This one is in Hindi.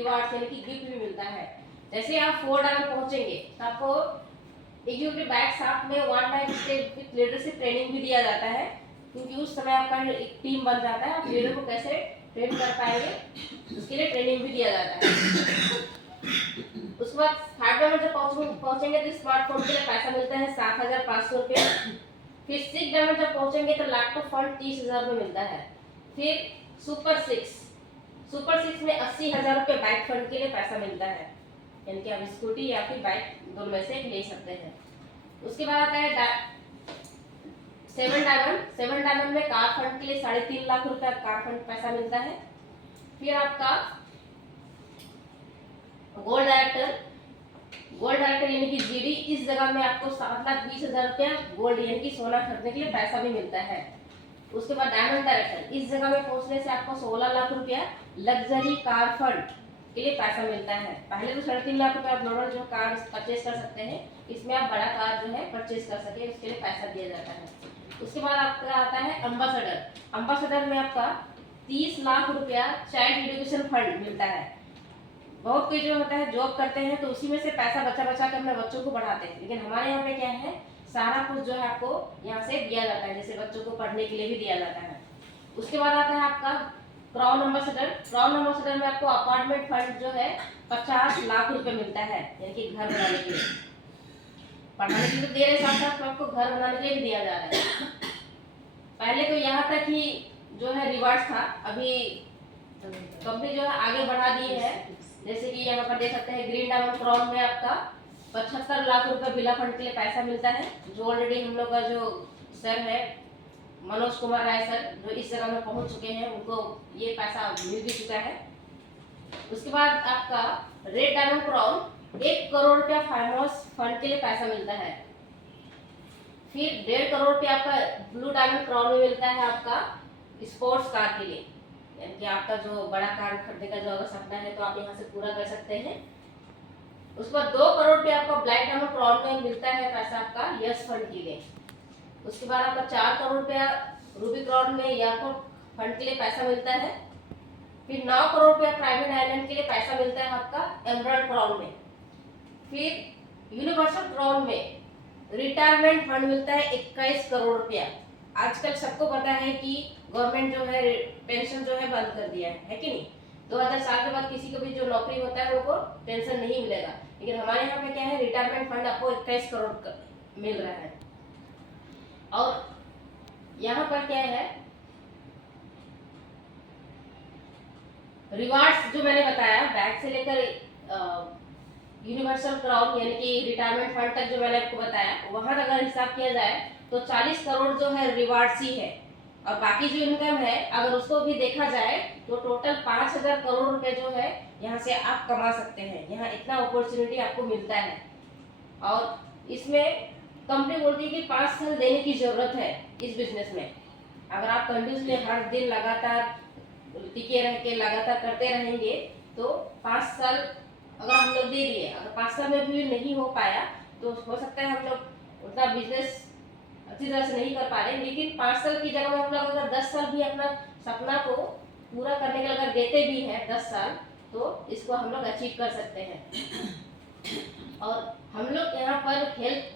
रिवार्ड्स यानी कि गिफ्ट भी मिलता है। जैसे आप 4 डायमंड पहुंचेंगे तो आपको एग्जीक्यूटिव बैग साथ में 1 time step with leadership training भी दिया जाता है, क्योंकि उस समय आपका एक टीम बन जाता है, आप लीडर को कैसे ट्रेन कर पाएंगे उसके लिए ट्रेनिंग भी दिया जाता है। उसके बाद 5 डायमंड जब पहुंचेंगे तो स्मार्टफोन के लिए पैसा मिलता है 7,500 रुपये। फिर 6 डायमंड जब पहुंचेंगे तो लैपटॉप फंड 30,000 में मिलता है। फिर सुपर 6 में 80,000 रुपये बाइक फंड के लिए पैसा मिलता है, यानी कि आप स्कूटी या फिर बाइक दोनों में से ले सकते हैं। उसके बाद आता है 7 डायमंड में कार फंड के लिए 3.5 लाख रुपया कार फंड पैसा मिलता है। फिर आपका गोल्ड डायरेक्टर यानी कि जीडी, इस जगह में आपको 7,20,000 रुपया गोल्ड यानी कि सोना खरीदने के लिए पैसा भी मिलता है। उसके बाद डायमंड डायरेक्टर, इस जगह में पहुंचने से आपको 16 लाख रुपया लग्जरी कार फंड के लिए पैसा मिलता है। पहले तो 3.5 लाख रुपया आप नॉर्मल जो कार परचेज कर सकते हैं, इसमें आप बड़ा कार जो है परचेज कर सके उसके लिए पैसा दिया जाता है। उसके बाद आपका आता है अम्बासडर में आपका 30 लाख रुपया चाइल्ड एजुकेशन फंड मिलता है। बहुत कोई जो होता है जॉब करते हैं तो उसी में से पैसा बचा के अपने बच्चों को पढ़ाते हैं, लेकिन हमारे यहाँ पे क्या है, सारा कुछ जो है आपको यहाँ से दिया जाता है, जैसे बच्चों को पढ़ने के लिए भी दिया जाता है। उसके बाद आता है आपका क्राउन अम्बासडर में आपको अपार्टमेंट फंड जो है 50 लाख रुपए मिलता है, यानी कि घर बनाने के लिए। पढ़ाने के लिए तो दे रहे, साथ साथ आपको घर बनाने के लिए भी दिया जा रहा है। पहले तो यहाँ तक ही जो है रिवार्ड्स था, अभी कंपनी जो है आगे बढ़ा दी है। जैसे कि यहाँ पर देख सकते हैं ग्रीन डायमंड क्राउन में आपका 75 लाख रुपए बिला फंड के लिए पैसा मिलता है, जो ऑलरेडी हम लोग का जो सर है मनोज कुमार राय सर, जो इस जगह में पहुंच चुके हैं, उनको ये पैसा मिल भी चुका है। उसके बाद आपका रेड डायमंड क्राउन 1 करोड़ रुपया फार्म हाउस फंड के लिए पैसा मिलता है। फिर 1.5 करोड़ रुपया आपका ब्लू डायमंड क्राउन में मिलता है आपका स्पोर्ट्स कार के लिए, यानी कि आपका जो बड़ा कार खरीदने का जो अगर सपना है तो आप यहाँ से पूरा कर सकते हैं। उसके बाद 2 करोड़ रुपया आपका ब्लैक डायमंड क्राउन में मिलता है पैसा आपका यस फंड के लिए। उसके बाद आपका 4 करोड़ रुपया रूबी क्राउन में एयरपोर्ट फंड के लिए पैसा मिलता है। फिर 9 करोड़ रुपया प्राइवेट आइलैंड के लिए पैसा मिलता है आपका एमराल्ड क्राउन में। फिर यूनिवर्सल क्राउन में रिटायरमेंट फंड मिलता है 21 करोड़ रुपया। आजकल सबको पता है कि गवर्नमेंट जो है पेंशन जो है बंद कर दिया है कि नहीं। 2000 साल के बाद किसी को भी जो नौकरी होता है उनको पेंशन नहीं मिलेगा, लेकिन हमारे यहाँ पे क्या है, रिटायरमेंट फंड आपको 21 करोड़ मिल रहा है। और यहाँ पर क्या है, रिवार्ड्स जो मैंने बताया बैग से लेकर यूनिवर्सल क्राउन यानी कि रिटायरमेंट फंड तक जो मैंने आपको बताया, वहां अगर हिसाब किया जाए तो 40 करोड़ जो है रिवार्ड्स ही है। और बाकी जो इनकम है अगर उसको भी देखा जाए तो टोटल 5,000 करोड़ रुपए जो है यहाँ से आप कमा सकते हैं। यहाँ इतना अपॉर्चुनिटी आपको मिलता है। और इसमें कंपनी बोलती है कि 5 साल देने की जरूरत है इस बिजनेस में। अगर आप कंटिन्यूसली हर दिन लगातार टिके रह के लगातार करते रहेंगे तो 5 साल अगर हम लोग दे दिए, अगर 5 साल में भी नहीं हो पाया तो हो सकता है हम लोग उतना बिजनेस अच्छी तरह से नहीं कर पा रहे, लेकिन 5 साल की जगह में हम लोग अगर 10 साल भी अपना सपना को पूरा करने के लिए अगर देते भी हैं 10 साल, तो इसको हम लोग अचीव कर सकते हैं। और हम लोग यहाँ पर हेल्थ